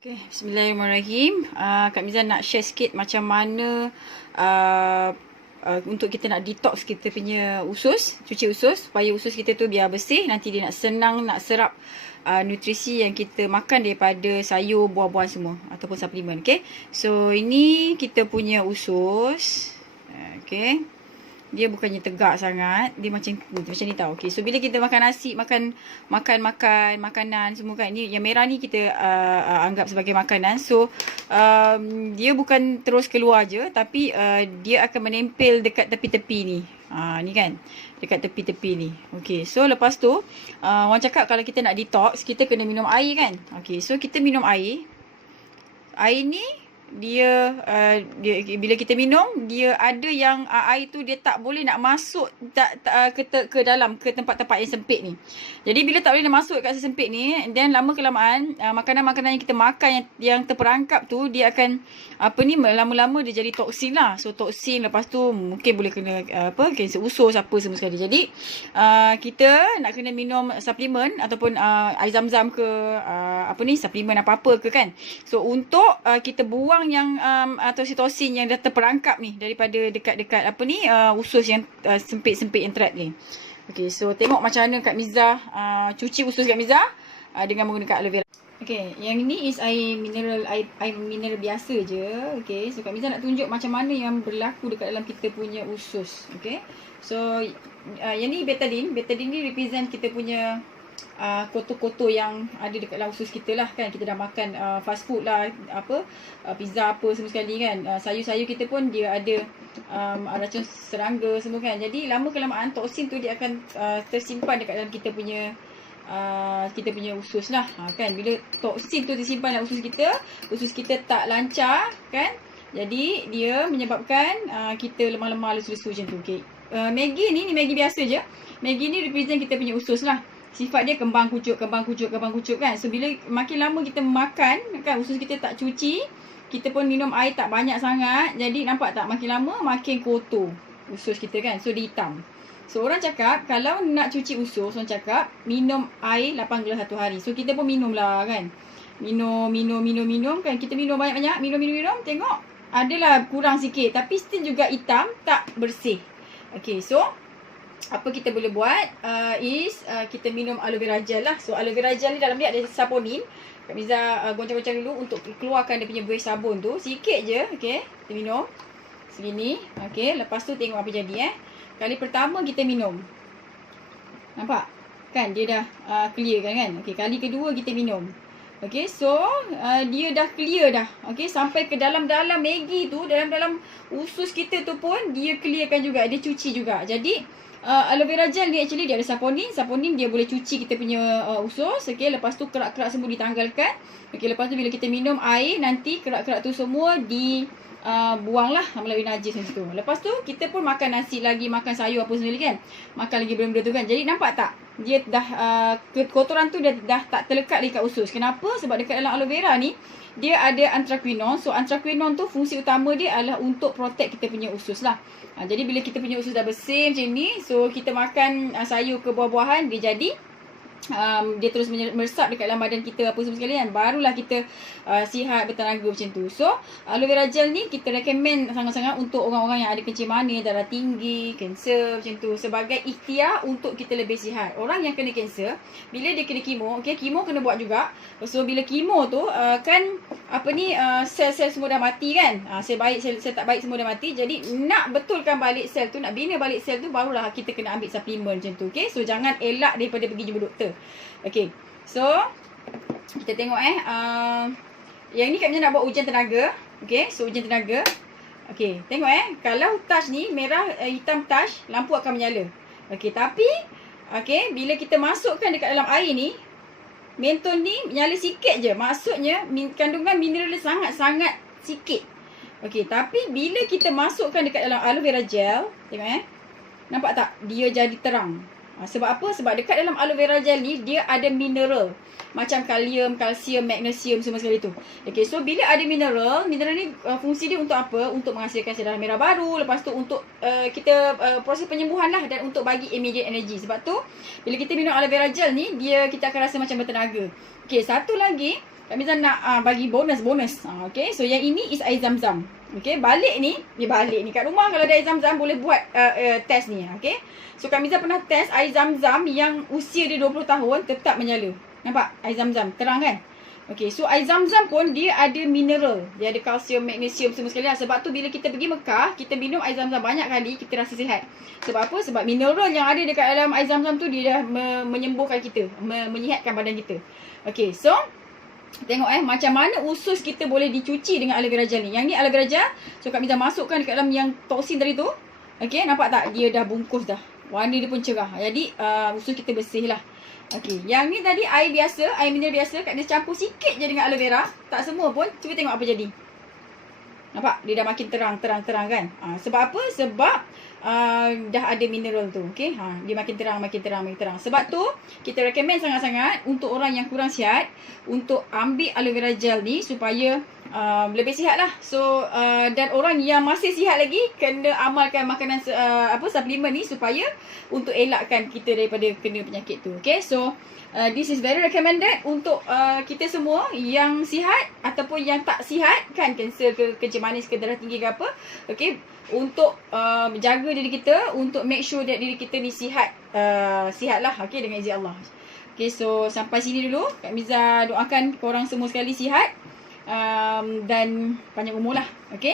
Okay, bismillahirrahmanirrahim. Kak Miza nak share sikit macam mana untuk kita nak detox kita punya usus, cuci usus supaya usus kita tu biar bersih, nanti dia nak senang nak serap nutrisi yang kita makan daripada sayur, buah-buahan semua ataupun suplemen. Okay, so ini kita punya usus. Okay, dia bukannya tegak sangat, dia macam ni tau. Okay, so bila kita makan nasi, makan makanan semua kan, ni yang merah ni kita anggap sebagai makanan. So dia bukan terus keluar je, tapi dia akan menempel dekat tepi-tepi ni. Ni kan, dekat tepi-tepi ni. Okay, so lepas tu orang cakap kalau kita nak detox, kita kena minum air kan. Okay, so kita minum air. Air ni dia bila kita minum, dia ada yang air tu dia tak boleh nak masuk ke dalam, ke tempat-tempat yang sempit ni. Jadi bila tak boleh nak masuk kat sempit ni, then lama kelamaan makanan-makanan yang kita makan yang terperangkap tu, dia akan lama-lama dia jadi toksin lah. So toksin, lepas tu mungkin boleh kena kanser usus apa semua sekali. Jadi kita nak kena minum suplemen ataupun air zam-zam ke suplemen apa-apa ke kan. So untuk kita buang yang atau sitosin yang dah terperangkap ni daripada dekat-dekat usus yang sempit-sempit yang trap ni. Okay, so tengok macam mana Kak Miza cuci usus Kak Miza dengan menggunakan aloe vera. Okay, yang ni is air mineral biasa je. Okay, so Kak Miza nak tunjuk macam mana yang berlaku dekat dalam kita punya usus. Okay, so yang ni betadine. Betadine ni represent kita punya kotor-kotor yang ada dekat dalam usus kita lah kan. Kita dah makan fast food lah, pizza apa semua sekali kan. Sayur-sayur kita pun dia ada racun serangga semua kan. Jadi lama kelamaan toksin tu dia akan tersimpan dekat dalam kita punya usus lah kan. Bila toksin tu tersimpan dalam usus kita tak lancar kan. Jadi dia menyebabkan kita lemah-lemah, lesu-lesu macam tu. Okay. Maggi ni Maggi biasa je. Maggi ni represent kita punya usus lah. Sifat dia kembang kucuk kan. So bila makin lama kita makan kan, usus kita tak cuci, kita pun minum air tak banyak sangat. Jadi nampak tak, makin lama makin kotor usus kita kan. So dia hitam. So orang cakap kalau nak cuci usus, orang cakap minum air 8 gelas satu hari. So kita pun minum lah kan. Minum kan. Kita minum banyak-banyak, minum. Tengok adalah kurang sikit, tapi still juga hitam, tak bersih. Okay, so apa kita boleh buat kita minum aloe vera gel lah. So aloe vera gel ni dalam dia ada saponin. Kak Miza goncang-goncang dulu untuk keluarkan dia punya buih sabun tu. Sikit je. Okay, kita minum segini. Okay, lepas tu tengok apa jadi Kali pertama kita minum, nampak kan dia dah clear kan. Okay, kali kedua kita minum. Okay, so dia dah clear dah. Okay, sampai ke dalam-dalam Maggi tu, dalam-dalam usus kita tu pun dia clearkan juga, dia cuci juga. Jadi aloe vera gel ni actually dia ada saponin. Saponin dia boleh cuci kita punya usus. Okay, lepas tu kerak-kerak semua ditanggalkan. Okay, lepas tu bila kita minum air, nanti kerak-kerak tu semua buang lah melalui najis macam tu. Lepas tu kita pun makan nasi lagi, makan sayur apa semua lagi kan. Makan lagi benda-benda tu kan. Jadi nampak tak, dia dah kotoran tu dah tak terlekat dekat usus. Kenapa? Sebab dekat dalam aloe vera ni dia ada anthraquinone. So anthraquinone tu fungsi utama dia adalah untuk protect kita punya usus lah. Jadi bila kita punya usus dah bersih macam ni, so kita makan sayur ke buah-buahan, dia jadi dia terus meresap dekat dalam badan kita apa semua sekali kan. Barulah kita sihat, bertenaga macam tu. So aloe vera gel ni kita recommend sangat-sangat untuk orang-orang yang ada kencing manis, darah tinggi, kanser macam tu, sebagai ikhtiar untuk kita lebih sihat. Orang yang kena kanser, bila dia kena kemo, okay, kemo kena buat juga. So bila kemo tu sel-sel semua dah mati kan. Sel baik, sel tak baik semua dah mati. Jadi nak betulkan balik sel tu, nak bina balik sel tu, barulah kita kena ambil suplemen macam tu. Okay, so jangan elak daripada pergi jumpa doktor. Okay, so kita tengok yang ni Kak Miza nak buat ujian tenaga. Okay, so ujian tenaga. Okay, tengok kalau touch ni merah, hitam touch, lampu akan menyala. Okay, tapi okay, bila kita masukkan dekat dalam air ni, mentol ni nyala sikit je. Maksudnya kandungan mineral dia sangat-sangat sikit. Okay, tapi bila kita masukkan dekat dalam aloe vera gel, tengok nampak tak, dia jadi terang. Sebab apa? Sebab dekat dalam aloe vera gel ni dia ada mineral macam kalium, kalsium, magnesium semua sekali tu. Okay, so bila ada mineral ni fungsi dia untuk apa? Untuk menghasilkan sel darah merah baru. Lepas tu untuk kita proses penyembuhan lah, dan untuk bagi immediate energy. Sebab tu bila kita minum aloe vera gel ni, kita akan rasa macam bertenaga. Okay, satu lagi Kak Miza nak bagi bonus. Okay, so yang ini is air zam-zam. Okay, balik ni kat rumah kalau ada air zam-zam boleh buat test ni. Okay, so Kak Miza pernah test air zam-zam yang usia dia 20 tahun tetap menyala. Nampak? Air zam-zam terang kan? Okay, so air zam-zam pun dia ada mineral. Dia ada kalsium, magnesium semua sekali lah. Sebab tu bila kita pergi Mekah, kita minum air zam-zam banyak kali, kita rasa sihat. Sebab apa? Sebab mineral yang ada dekat dalam air zam-zam tu dia dah menyembuhkan kita, menyihatkan badan kita. Okay, so tengok macam mana usus kita boleh dicuci dengan aloe vera gel ni. Yang ni aloe vera gel. So Kak Miza masukkan dekat dalam yang toksin tadi tu. Okay, nampak tak? Dia dah bungkus dah. Warna dia pun cerah. Jadi usus kita bersih lah. Okay, yang ni tadi air biasa, air mineral biasa. Kak Miza campur sikit je dengan aloe vera. Tak semua pun. Cuba tengok apa jadi. Nampak? Dia dah makin terang kan? Sebab apa? Sebab dah ada mineral tu. Okay? Dia makin terang. Sebab tu, kita recommend sangat-sangat untuk orang yang kurang sihat, untuk ambil aloe vera gel ni supaya lebih sihat lah. So, dan orang yang masih sihat lagi, kena amalkan makanan suplemen ni supaya untuk elakkan kita daripada kena penyakit tu. Okay? So, this is very recommended untuk kita semua yang sihat ataupun yang tak sihat, kan, kanser ke, kencing manis ke, darah tinggi ke apa. Okay, untuk jaga diri kita, untuk make sure that diri kita ni sihat lah, okay, dengan izin Allah. Okay, so sampai sini dulu. Kak Miza doakan korang semua sekali sihat dan panjang umur lah. Okay.